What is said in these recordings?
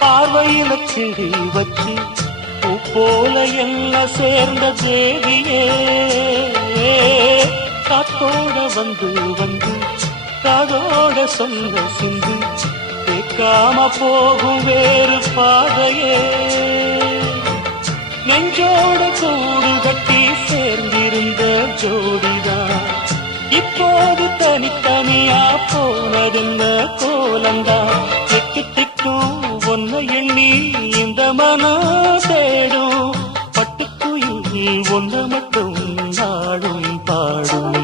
பார்வையில கிழி வச்சு பூ போல என்ன சேர்ந்த தேவியே காத்தோட வந்து வந்து காதோட சொன்ன சிந்து கேட்காம போகும் வேறு பாதையே நெஞ்சோட கூடு கட்டி சேர்ந்திருந்த ஜோடிதான் இப்போது தனித்தனியா போனதென்ன கோலந்தா திக்கு திக்கும் ஒன்ன எண்ணி இந்த மனம் தேடும் பட்டுக்குயில் ஒன்ன மட்டும் நாடும் பாடும்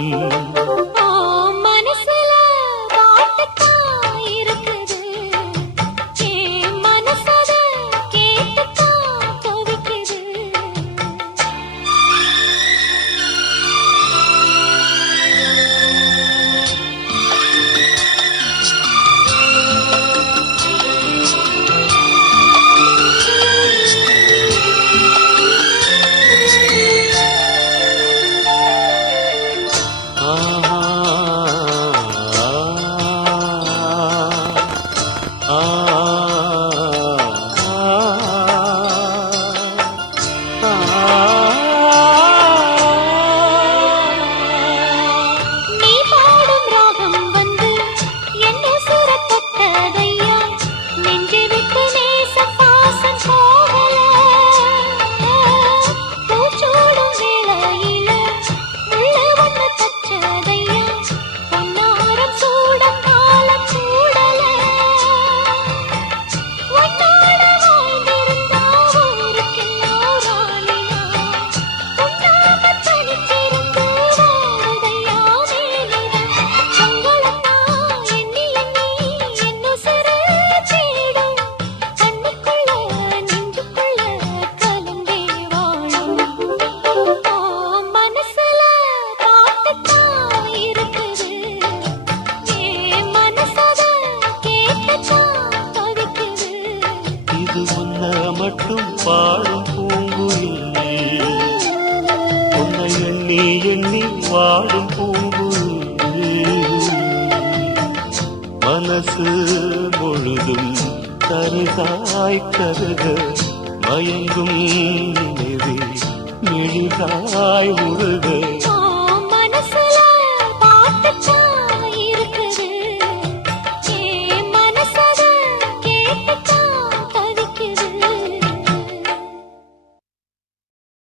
இது உன்ன மட்டும் பாடும் பூங்குயில் உன்னை எண்ணி எண்ணி வாடும் பூங்குயில் மனசு முழுதும் கருதாய் கருக மயங்கும் நினைவே மெழுகாய் உருக